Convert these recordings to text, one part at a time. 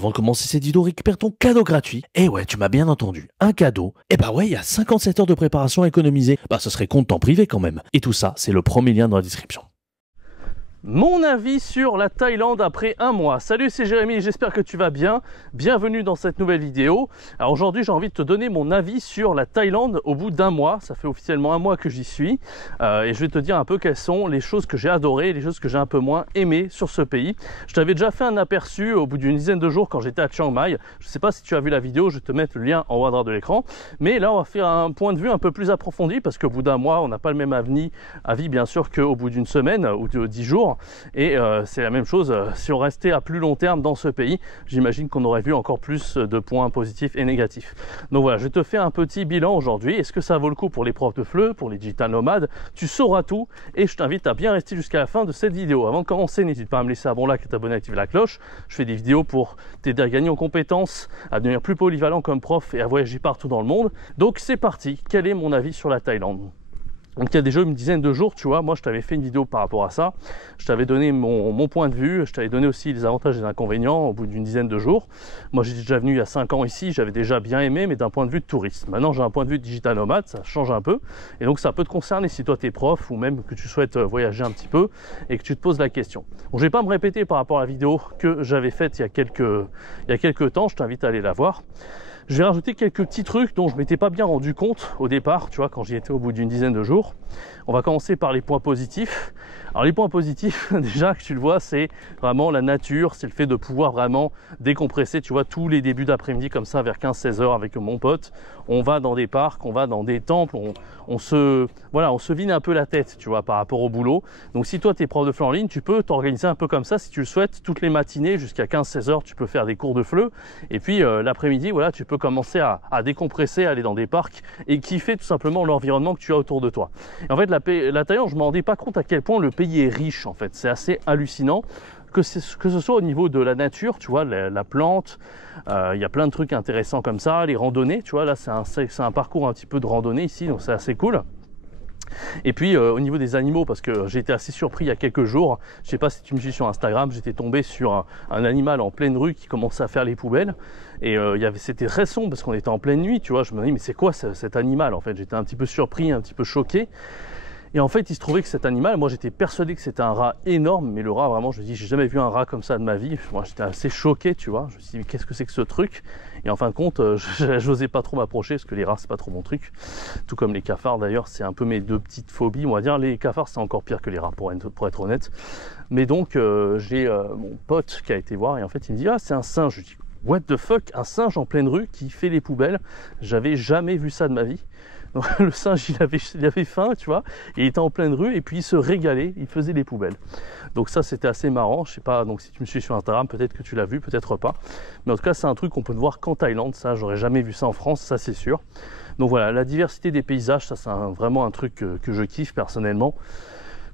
Avant de commencer cette vidéo, récupère ton cadeau gratuit. Et ouais, tu m'as bien entendu, un cadeau. Et bah ouais, il y a 57 heures de préparation à économiser. Bah ce serait compte temps privé quand même. Et tout ça, c'est le premier lien dans la description. Mon avis sur la Thaïlande après un mois. Salut, c'est Jérémy, j'espère que tu vas bien. Bienvenue dans cette nouvelle vidéo. Alors aujourd'hui, j'ai envie de te donner mon avis sur la Thaïlande au bout d'un mois. Ça fait officiellement un mois que j'y suis. Et je vais te dire un peu quelles sont les choses que j'ai adorées, les choses que j'ai un peu moins aimées sur ce pays. Je t'avais déjà fait un aperçu au bout d'une dizaine de jours quand j'étais à Chiang Mai. Je ne sais pas si tu as vu la vidéo, je vais te mettre le lien en haut à droite de l'écran. Mais là, on va faire un point de vue un peu plus approfondi parce qu'au bout d'un mois, on n'a pas le même avis bien sûr qu'au bout d'une semaine ou de 10 jours. Et c'est la même chose si on restait à plus long terme dans ce pays. J'imagine qu'on aurait vu encore plus de points positifs et négatifs. Donc voilà, je te fais un petit bilan aujourd'hui. Est-ce que ça vaut le coup pour les profs de FLE, pour les digital nomades? Tu sauras tout et je t'invite à bien rester jusqu'à la fin de cette vidéo. Avant de commencer, n'hésite pas à me laisser un bon like et t'abonner, activer la cloche. Je fais des vidéos pour t'aider à gagner en compétences, à devenir plus polyvalent comme prof et à voyager partout dans le monde. Donc c'est parti. Quel est mon avis sur la Thaïlande? Donc il y a déjà une dizaine de jours, tu vois, moi je t'avais fait une vidéo par rapport à ça, je t'avais donné mon point de vue, je t'avais donné aussi les avantages et les inconvénients au bout d'une dizaine de jours. Moi j'étais déjà venu il y a 5 ans ici, j'avais déjà bien aimé, mais d'un point de vue de touriste. Maintenant j'ai un point de vue de digital nomade, ça change un peu, et donc ça peut te concerner si toi tu es prof ou même que tu souhaites voyager un petit peu et que tu te poses la question. Bon, je vais pas me répéter par rapport à la vidéo que j'avais faite il y a quelques temps, je t'invite à aller la voir. Je vais rajouter quelques petits trucs dont je ne m'étais pas bien rendu compte au départ, tu vois, quand j'y étais au bout d'une dizaine de jours. On va commencer par les points positifs. Alors les points positifs, déjà que tu le vois, c'est vraiment la nature, c'est le fait de pouvoir vraiment décompresser, tu vois, tous les débuts d'après-midi comme ça vers 15-16 heures avec mon pote. On va dans des parcs, on va dans des temples, on se vide un peu la tête, tu vois, par rapport au boulot. Donc si toi tu es prof de FLE en ligne, tu peux t'organiser un peu comme ça si tu le souhaites. Toutes les matinées jusqu'à 15-16 heures, tu peux faire des cours de FLE. Et puis l'après-midi, voilà, tu peux commencer à décompresser, aller dans des parcs et kiffer tout simplement l'environnement que tu as autour de toi. Et en fait, la Thaïlande, je ne me rendais pas compte à quel point le pays est riche en fait. C'est assez hallucinant. Que ce soit au niveau de la nature, tu vois, la plante, il y a plein de trucs intéressants comme ça, les randonnées, tu vois, là c'est un parcours un petit peu de randonnée ici, donc c'est assez cool. Et puis au niveau des animaux, parce que j'ai été assez surpris il y a quelques jours, je sais pas si tu me suis sur Instagram, j'étais tombé sur un animal en pleine rue qui commençait à faire les poubelles, et c'était très sombre parce qu'on était en pleine nuit, tu vois, je me dis mais c'est quoi cet animal en fait, j'étais un petit peu surpris, un petit peu choqué. Et en fait, il se trouvait que cet animal, moi j'étais persuadé que c'était un rat énorme, mais le rat vraiment, je me dis, j'ai jamais vu un rat comme ça de ma vie. Moi j'étais assez choqué, tu vois. Je me suis dit, mais qu'est-ce que c'est que ce truc? Et en fin de compte, j'osais pas trop m'approcher parce que les rats, c'est pas trop mon truc. Tout comme les cafards d'ailleurs, c'est un peu mes deux petites phobies. On va dire, les cafards, c'est encore pire que les rats, pour être honnête. Mais donc, j'ai mon pote qui a été voir et en fait, il me dit, ah, c'est un singe. Je dis, what the fuck, un singe en pleine rue qui fait les poubelles? J'avais jamais vu ça de ma vie. Donc, le singe il avait faim, tu vois, et il était en pleine rue et puis il se régalait, il faisait les poubelles. Donc ça c'était assez marrant, je sais pas, donc si tu me suis sur Instagram, peut-être que tu l'as vu, peut-être pas. Mais en tout cas c'est un truc qu'on peut voir qu'en Thaïlande, ça j'aurais jamais vu ça en France, ça c'est sûr. Donc voilà, la diversité des paysages, ça c'est vraiment un truc que je kiffe personnellement.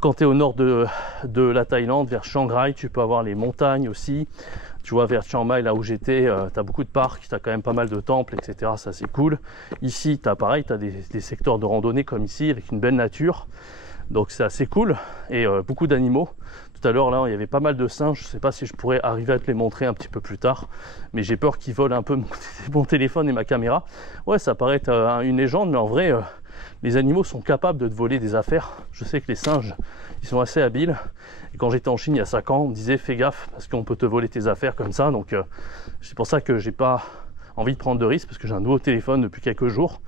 Quand tu es au nord de la Thaïlande, vers Chiang Rai, tu peux avoir les montagnes aussi. Tu vois, vers Chiang Mai, là où j'étais, tu as beaucoup de parcs, tu as quand même pas mal de temples, etc. Ça, c'est cool. Ici, tu as pareil, tu as des secteurs de randonnée comme ici, avec une belle nature. Donc, c'est assez cool. Et beaucoup d'animaux. Tout à l'heure, là, il y avait pas mal de singes. Je ne sais pas si je pourrais arriver à te les montrer un petit peu plus tard. Mais j'ai peur qu'ils volent un peu mon téléphone et ma caméra. Ouais, ça paraît être une légende, mais en vrai... les animaux sont capables de te voler des affaires. Je sais que les singes, ils sont assez habiles. Et quand j'étais en Chine il y a 5 ans, on me disait fais gaffe parce qu'on peut te voler tes affaires comme ça. Donc c'est pour ça que j'ai pas envie de prendre de risques parce que j'ai un nouveau téléphone depuis quelques jours.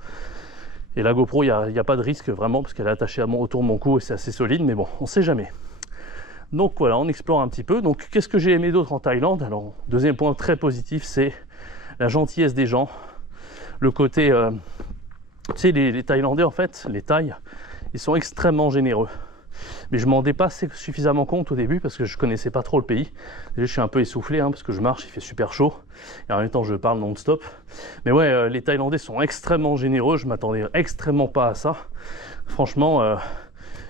Et la GoPro, il n'y a pas de risque vraiment parce qu'elle est attachée autour de mon cou et c'est assez solide. Mais bon, on sait jamais. Donc voilà, on explore un petit peu. Donc qu'est-ce que j'ai aimé d'autre en Thaïlande? Alors, deuxième point très positif, c'est la gentillesse des gens. Le côté... tu sais, les Thaïlandais, en fait, les Thaïs, ils sont extrêmement généreux. Mais je m'en rendais pas suffisamment compte au début parce que je connaissais pas trop le pays. Déjà, je suis un peu essoufflé hein, parce que je marche, il fait super chaud. Et en même temps, je parle non-stop. Mais ouais, les Thaïlandais sont extrêmement généreux. Je m'attendais extrêmement pas à ça. Franchement,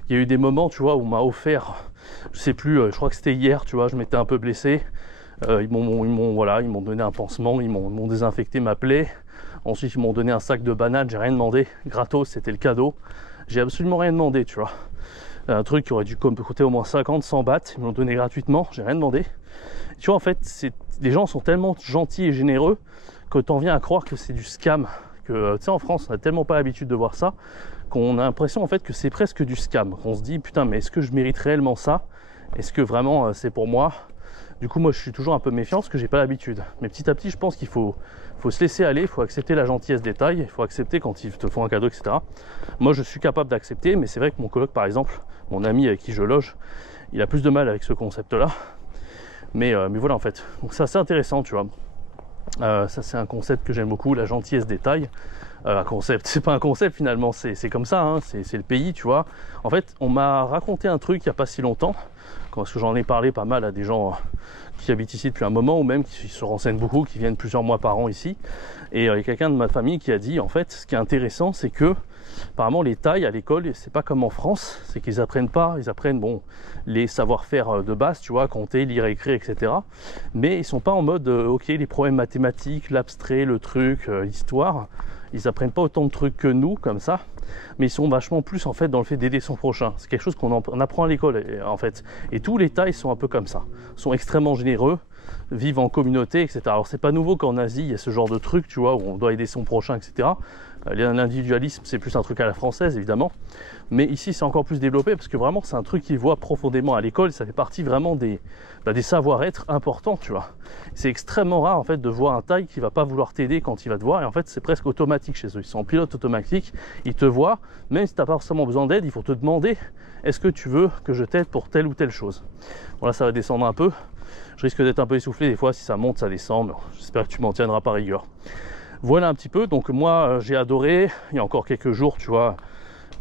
il y a eu des moments, tu vois, où on m'a offert, je sais plus, je crois que c'était hier, tu vois, je m'étais un peu blessé. Ils m'ont donné un pansement, ils m'ont désinfecté ma plaie. Ensuite, ils m'ont donné un sac de bananes, j'ai rien demandé. Gratos, c'était le cadeau. J'ai absolument rien demandé, tu vois. Un truc qui aurait dû coûter au moins 50, 100 bahts. Ils me l'ont donné gratuitement, j'ai rien demandé. Tu vois, en fait, les gens sont tellement gentils et généreux que t'en viens à croire que c'est du scam. Que, tu sais, en France, on n'a tellement pas l'habitude de voir ça, qu'on a l'impression en fait que c'est presque du scam. Qu'on se dit, putain, mais est-ce que je mérite réellement ça? Est-ce que vraiment c'est pour moi? Du coup, moi, je suis toujours un peu méfiant parce que j'ai pas l'habitude. Mais petit à petit, je pense qu'il faut se laisser aller, il faut accepter la gentillesse des tailles, il faut accepter quand ils te font un cadeau, etc. Moi, je suis capable d'accepter, mais c'est vrai que mon coloc, par exemple, mon ami avec qui je loge, il a plus de mal avec ce concept-là. Mais voilà, en fait. Donc, c'est assez intéressant, tu vois. Ça, c'est un concept que j'aime beaucoup, la gentillesse des tailles. Un concept, c'est pas un concept finalement, c'est comme ça, hein, c'est le pays, tu vois. En fait, on m'a raconté un truc il n'y a pas si longtemps, parce que j'en ai parlé pas mal à des gens qui habitent ici depuis un moment, ou même qui se renseignent beaucoup, qui viennent plusieurs mois par an ici. Et il y a quelqu'un de ma famille qui a dit, en fait, ce qui est intéressant, c'est que apparemment les tailles à l'école, c'est pas comme en France, c'est qu'ils apprennent pas, ils apprennent bon les savoir-faire de base, tu vois, compter, lire, écrire, etc. Mais ils sont pas en mode ok, les problèmes mathématiques, l'abstrait, le truc, l'histoire. Ils apprennent pas autant de trucs que nous comme ça, mais ils sont vachement plus en fait dans le fait d'aider son prochain. C'est quelque chose qu'on apprend à l'école en fait. Et tous les tailles sont un peu comme ça, sont extrêmement généreux, vivent en communauté, etc. Alors c'est pas nouveau qu'en Asie il y a ce genre de truc, tu vois, où on doit aider son prochain, etc. L'individualisme c'est plus un truc à la française évidemment, mais ici c'est encore plus développé parce que vraiment c'est un truc qu'ils voient profondément à l'école. Ça fait partie vraiment des savoir-être importants, tu vois. C'est extrêmement rare en fait de voir un taille qui va pas vouloir t'aider quand il va te voir, et en fait c'est presque automatique chez eux. Ils sont en pilote automatique, ils te voient, même si t'as pas forcément besoin d'aide, il faut te demander est-ce que tu veux que je t'aide pour telle ou telle chose. Voilà, ça va descendre un peu. Je risque d'être un peu essoufflé des fois, si ça monte, ça descend, mais j'espère que tu m'en tiendras par rigueur. Voilà un petit peu, donc moi j'ai adoré. Il y a encore quelques jours, tu vois,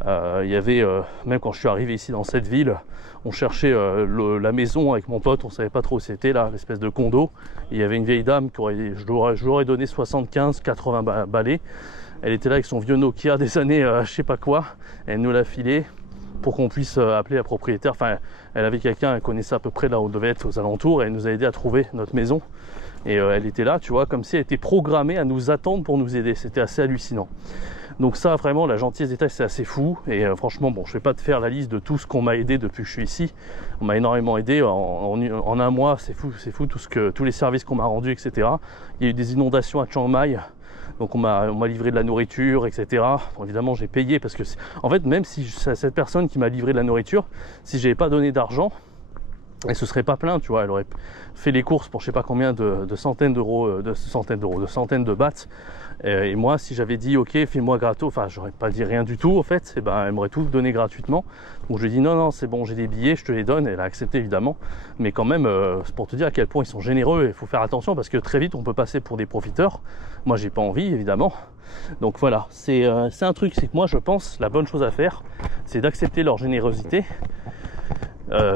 il y avait, même quand je suis arrivé ici dans cette ville, on cherchait la maison avec mon pote, on savait pas trop où c'était là, l'espèce de condo. Il y avait une vieille dame qui aurait, je lui aurais donné 75-80 balais. Elle était là avec son vieux Nokia des années je sais pas quoi, elle nous l'a filé pour qu'on puisse appeler la propriétaire. Enfin, elle avait quelqu'un, elle connaissait à peu près là où on devait être aux alentours, et elle nous a aidé à trouver notre maison. Et elle était là, tu vois, comme si elle était programmée à nous attendre pour nous aider. C'était assez hallucinant. Donc ça, vraiment, la gentillesse des tailles, c'est assez fou. Et franchement, bon, je vais pas te faire la liste de tout ce qu'on m'a aidé depuis que je suis ici. On m'a énormément aidé. En un mois, c'est fou tous les services qu'on m'a rendus, etc. Il y a eu des inondations à Chiang Mai. Donc on m'a livré de la nourriture, etc. Bon, évidemment, j'ai payé parce que, en fait, même si cette personne qui m'a livré de la nourriture, si j'avais pas donné d'argent, elle se serait pas plainte, tu vois, elle aurait fait les courses pour je sais pas combien de centaines de bahts. Et moi, si j'avais dit ok, file-moi gratos, enfin j'aurais pas dit rien du tout en fait, et ben elle m'aurait tout donné gratuitement. Donc je lui ai dit non, c'est bon, j'ai des billets, je te les donne. Elle a accepté évidemment, mais quand même c'est pour te dire à quel point ils sont généreux. Il faut faire attention parce que très vite on peut passer pour des profiteurs. Moi j'ai pas envie évidemment. Donc voilà, c'est un truc, c'est que moi je pense la bonne chose à faire, c'est d'accepter leur générosité.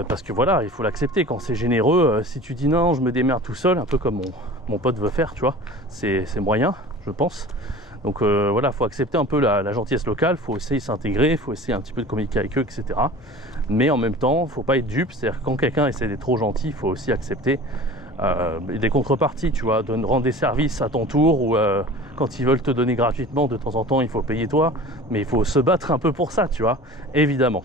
Parce que voilà, il faut l'accepter quand c'est généreux. Si tu dis non, je me démerde tout seul, un peu comme mon pote veut faire, tu vois, c'est moyen, je pense. Donc voilà, il faut accepter un peu la gentillesse locale, il faut essayer de s'intégrer, il faut essayer un petit peu de communiquer avec eux, etc. Mais en même temps, il ne faut pas être dupe, c'est-à-dire que quand quelqu'un essaie d'être trop gentil, il faut aussi accepter des contreparties, tu vois, de rendre des services à ton tour, ou quand ils veulent te donner gratuitement, de temps en temps, il faut payer toi, mais il faut se battre un peu pour ça, tu vois, évidemment.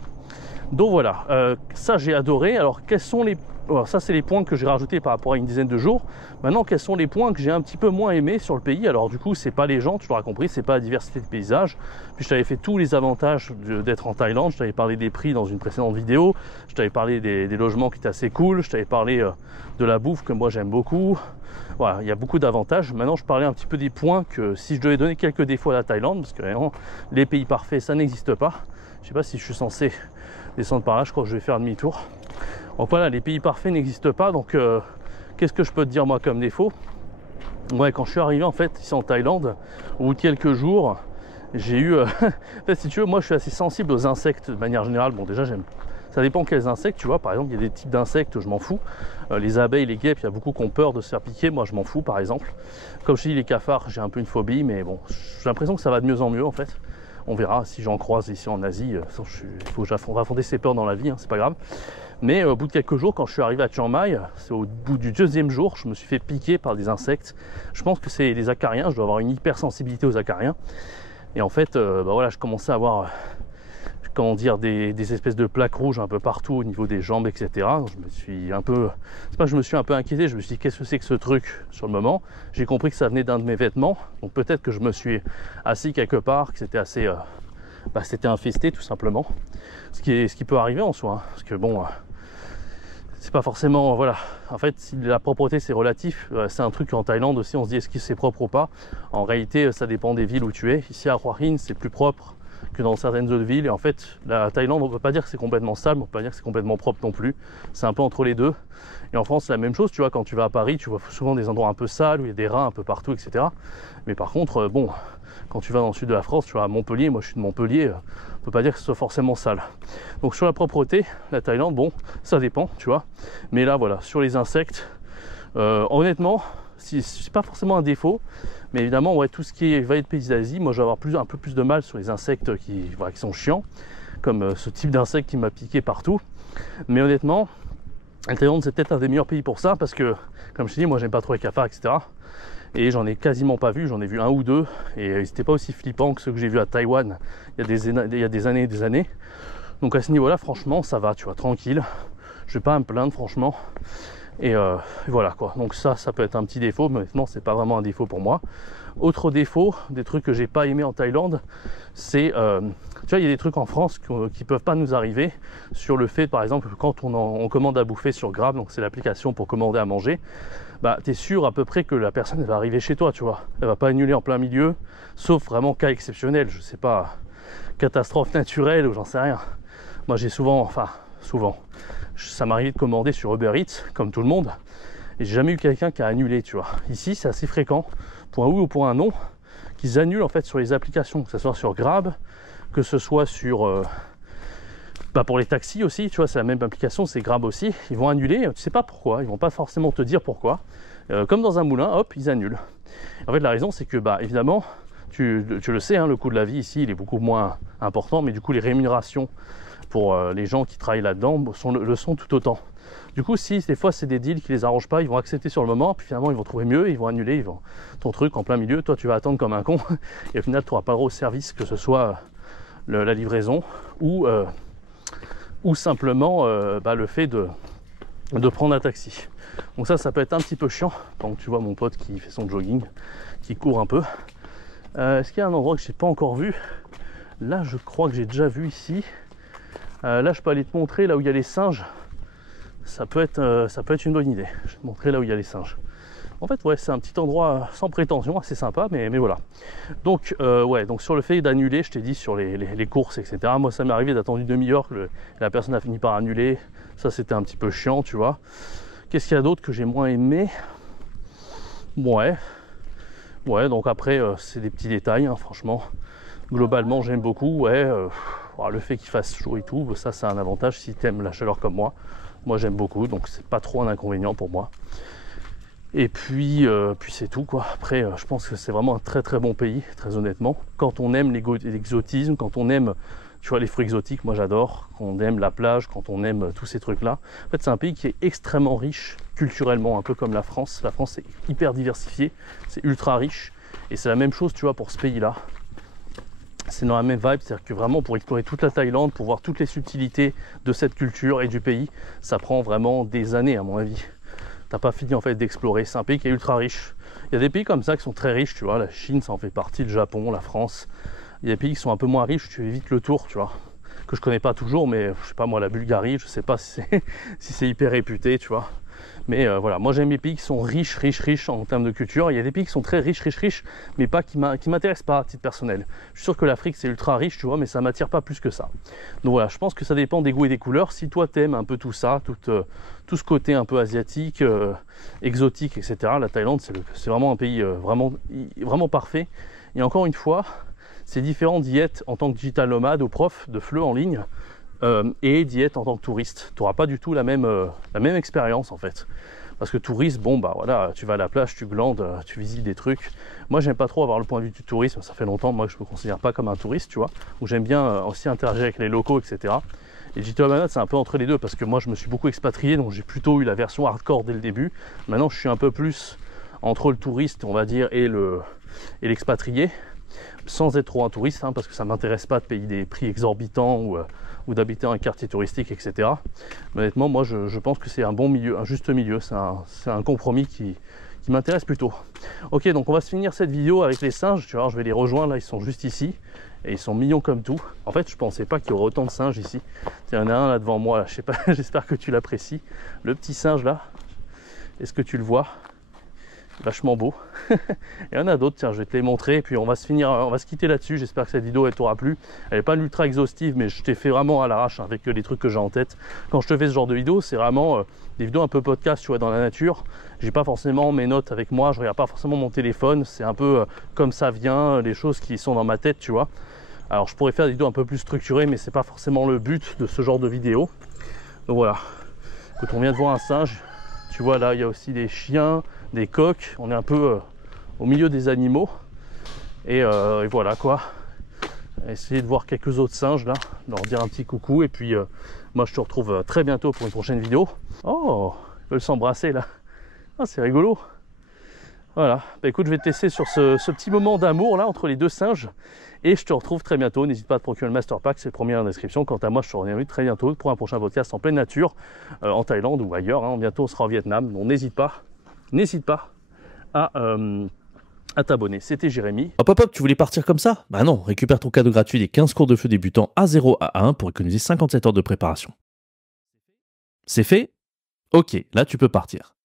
Donc voilà, ça j'ai adoré. Alors quels sont les... Alors, ça c'est les points que j'ai rajoutés par rapport à une dizaine de jours. Maintenant, quels sont les points que j'ai un petit peu moins aimés sur le pays? Alors du coup, c'est pas les gens, tu l'auras compris, c'est pas la diversité de paysages. Puis je t'avais fait tous les avantages d'être en Thaïlande. Je t'avais parlé des prix dans une précédente vidéo. Je t'avais parlé des logements qui étaient assez cool. Je t'avais parlé de la bouffe que moi j'aime beaucoup. Voilà, il y a beaucoup d'avantages. Maintenant, je parlais un petit peu des points que si je devais donner quelques défauts à la Thaïlande, parce que vraiment, les pays parfaits, ça n'existe pas. Je sais pas si je suis censé descendre par là, je crois que je vais faire demi-tour. Donc voilà, les pays parfaits n'existent pas, donc qu'est-ce que je peux te dire moi comme défaut? Ouais, quand je suis arrivé en fait ici en Thaïlande, au bout de quelques jours, j'ai eu... en fait, si tu veux, moi je suis assez sensible aux insectes de manière générale. Bon, déjà j'aime... Ça dépend quels insectes, tu vois. Par exemple, il y a des types d'insectes, je m'en fous. Les abeilles, les guêpes, il y a beaucoup qui ont peur de se faire piquer. Moi, je m'en fous, par exemple. Comme je te dis, les cafards, j'ai un peu une phobie, mais bon, j'ai l'impression que ça va de mieux en mieux, en fait. On verra si j'en croise ici en Asie. Il faut que j'affronte ces peurs dans la vie, hein, c'est pas grave. Mais au bout de quelques jours, quand je suis arrivé à Chiang Mai, c'est au bout du deuxième jour, je me suis fait piquer par des insectes. Je pense que c'est les acariens, je dois avoir une hypersensibilité aux acariens. Et en fait, voilà, je commençais à avoir comment dire, des espèces de plaques rouges un peu partout au niveau des jambes, etc. Donc, je me suis un peu, c'est pas que je me suis un peu inquiété, je me suis dit qu'est-ce que c'est que ce truc sur le moment. J'ai compris que ça venait d'un de mes vêtements, donc peut-être que je me suis assis quelque part, que c'était assez, c'était infesté tout simplement. Ce qui peut arriver en soi, hein, parce que bon, c'est pas forcément, voilà. En fait, si la propreté c'est relatif, c'est un truc en Thaïlande aussi, on se dit est-ce que c'est propre ou pas. En réalité, ça dépend des villes où tu es. Ici à Hua Hin, c'est plus propre que dans certaines autres villes. Et en fait, la Thaïlande, on ne peut pas dire que c'est complètement stable, on ne peut pas dire que c'est complètement propre non plus. C'est un peu entre les deux. Et en France, c'est la même chose. Tu vois, quand tu vas à Paris, tu vois souvent des endroits un peu sales où il y a des rats un peu partout, etc. Mais par contre, bon, quand tu vas dans le sud de la France, tu vois, à Montpellier, moi je suis de Montpellier, on peut pas dire que ce soit forcément sale. Donc sur la propreté, la Thaïlande, bon, ça dépend, tu vois. Mais là, voilà, sur les insectes, honnêtement, c'est pas forcément un défaut, mais évidemment, ouais, tout ce qui va être pays d'Asie, moi je vais avoir un peu plus de mal sur les insectes qui sont chiants, comme ce type d'insecte qui m'a piqué partout. Mais honnêtement, la Thaïlande, c'est peut-être un des meilleurs pays pour ça, parce que, comme je te dis, moi j'aime pas trop les cafards, etc. Et j'en ai quasiment pas vu, j'en ai vu un ou deux, et c'était pas aussi flippant que ceux que j'ai vus à Taïwan il y a des années et des années. Donc à ce niveau-là, franchement, ça va, tu vois, tranquille. Je vais pas me plaindre, franchement. Et voilà quoi. Donc ça peut être un petit défaut, mais honnêtement, c'est pas vraiment un défaut pour moi. Autre défaut, des trucs que j'ai pas aimé en Thaïlande, c'est, tu vois, il y a des trucs en France qui peuvent pas nous arriver sur le fait, par exemple, quand on commande à bouffer sur Grab, donc c'est l'application pour commander à manger, bah tu es sûr à peu près que la personne elle va arriver chez toi, tu vois. Elle va pas annuler en plein milieu, sauf vraiment cas exceptionnel, je sais pas, catastrophe naturelle ou j'en sais rien. Moi j'ai souvent, ça m'arrive de commander sur Uber Eats, comme tout le monde, et j'ai jamais eu quelqu'un qui a annulé, tu vois. Ici c'est assez fréquent, pour un oui ou pour un non, qu'ils annulent en fait sur les applications, que ce soit sur Grab, que ce soit sur... pour les taxis aussi, tu vois, c'est la même application, c'est Grab aussi, ils vont annuler, tu sais pas pourquoi, ils vont pas forcément te dire pourquoi, comme dans un moulin, hop, ils annulent. En fait, la raison, c'est que, évidemment, tu le sais, hein, le coût de la vie ici, il est beaucoup moins important, mais du coup, les rémunérations pour les gens qui travaillent là-dedans le sont tout autant. Du coup, si des fois c'est des deals qui les arrangent pas, ils vont accepter sur le moment, puis finalement ils vont trouver mieux, ils vont annuler, ton truc en plein milieu, toi tu vas attendre comme un con, et au final tu n'auras pas le gros service, que ce soit la livraison ou simplement le fait de prendre un taxi. Donc ça peut être un petit peu chiant. Donc tu vois mon pote qui fait son jogging, qui court un peu. Est-ce qu'il y a un endroit que j'ai pas encore vu? Là je crois que j'ai déjà vu ici. Là je peux aller te montrer là où il y a les singes. Ça peut être une bonne idée. Je vais te montrer là où il y a les singes. En fait, ouais, c'est un petit endroit sans prétention, assez sympa, mais voilà. Donc, donc sur le fait d'annuler, je t'ai dit sur les courses, etc. Moi, ça m'est arrivé d'attendre une demi-heure que la personne a fini par annuler. Ça, c'était un petit peu chiant, tu vois. Qu'est-ce qu'il y a d'autre que j'ai moins aimé? Ouais, donc après, c'est des petits détails, hein, franchement. Globalement, j'aime beaucoup, ouais. Le fait qu'il fasse chaud et tout, ça, c'est un avantage si tu aimes la chaleur comme moi. Moi, j'aime beaucoup, donc c'est pas trop un inconvénient pour moi. Et puis c'est tout quoi. Après, je pense que c'est vraiment un très très bon pays, très honnêtement. Quand on aime l'exotisme, quand on aime, tu vois, les fruits exotiques, moi j'adore. Quand on aime la plage, quand on aime tous ces trucs-là. En fait, c'est un pays qui est extrêmement riche culturellement, un peu comme la France. La France est hyper diversifiée, c'est ultra riche. Et c'est la même chose, tu vois, pour ce pays-là. C'est dans la même vibe, c'est-à-dire que vraiment pour explorer toute la Thaïlande, pour voir toutes les subtilités de cette culture et du pays, ça prend vraiment des années à mon avis. T'as pas fini en fait d'explorer, c'est un pays qui est ultra riche. Il y a des pays comme ça qui sont très riches, tu vois, la Chine ça en fait partie, le Japon, la France. Il y a des pays qui sont un peu moins riches, tu évites le tour, tu vois, que je connais pas toujours, mais je sais pas moi, la Bulgarie, je sais pas si c'est hyper réputé, tu vois. Mais voilà, moi j'aime les pays qui sont riches en termes de culture. Il y a des pays qui sont très riches, mais pas qui m'intéressent pas à titre personnel. Je suis sûr que l'Afrique c'est ultra riche, tu vois, mais ça m'attire pas plus que ça. Donc voilà, je pense que ça dépend des goûts et des couleurs. Si toi t'aimes un peu tout ça, tout ce côté un peu asiatique, exotique, etc. La Thaïlande c'est vraiment un pays vraiment parfait. Et encore une fois, c'est différent d'y être en tant que digital nomade ou prof de FLE en ligne. Et d'y être en tant que touriste. Tu n'auras pas du tout la même expérience en fait. Parce que touriste, bon bah voilà, tu vas à la plage, tu glandes, tu visites des trucs. Moi j'aime pas trop avoir le point de vue du tourisme, ça fait longtemps, moi je me considère pas comme un touriste, tu vois, où j'aime bien aussi interagir avec les locaux, etc. Et digital nomade c'est un peu entre les deux, parce que moi je me suis beaucoup expatrié, donc j'ai plutôt eu la version hardcore dès le début. Maintenant je suis un peu plus entre le touriste, on va dire, et l'expatrié. sans être trop un touriste, hein, parce que ça ne m'intéresse pas de payer des prix exorbitants ou d'habiter dans un quartier touristique, etc. Mais honnêtement, moi je pense que c'est un bon milieu, un juste milieu, c'est un compromis qui m'intéresse plutôt. Ok, donc on va se finir cette vidéo avec les singes, tu vois, je vais les rejoindre, là ils sont juste ici, et ils sont mignons comme tout. En fait, je pensais pas qu'il y aurait autant de singes ici. Tiens, il y en a un là devant moi, là, je sais pas, j'espère que tu l'apprécies. Le petit singe là, est-ce que tu le vois? Vachement beau. Il y en a d'autres, tiens, je vais te les montrer, et puis on va se quitter là-dessus. J'espère que cette vidéo elle t'aura plu. Elle n'est pas ultra exhaustive, mais je t'ai fait vraiment à l'arrache, hein, avec les trucs que j'ai en tête. Quand je te fais ce genre de vidéo, c'est vraiment des vidéos un peu podcast, tu vois, dans la nature. J'ai pas forcément mes notes avec moi, je regarde pas forcément mon téléphone, c'est un peu comme ça vient, les choses qui sont dans ma tête, tu vois. Alors je pourrais faire des vidéos un peu plus structurées, mais c'est pas forcément le but de ce genre de vidéo. Donc voilà. Écoute, on vient de voir un singe. Tu vois là, il y a aussi des chiens, des coqs. On est un peu au milieu des animaux. Et voilà quoi. Essayer de voir quelques autres singes là, leur dire un petit coucou. Et puis moi je te retrouve très bientôt pour une prochaine vidéo. Oh, ils veulent s'embrasser là. Ah, c'est rigolo. Voilà. Bah, écoute, je vais te laisser sur ce petit moment d'amour là entre les deux singes. Et je te retrouve très bientôt. N'hésite pas à te procurer le Master Pack, c'est le premier en description. Quant à moi, je te reviens très bientôt pour un prochain podcast en pleine nature, en Thaïlande ou ailleurs. Hein. Bientôt, on sera au Vietnam. Donc n'hésite pas à t'abonner. C'était Jérémy. Hop hop hop, tu voulais partir comme ça? Bah non, récupère ton cadeau gratuit des 15 cours de feu débutants A0 à 1 pour économiser 57 heures de préparation. C'est fait? Ok, là tu peux partir.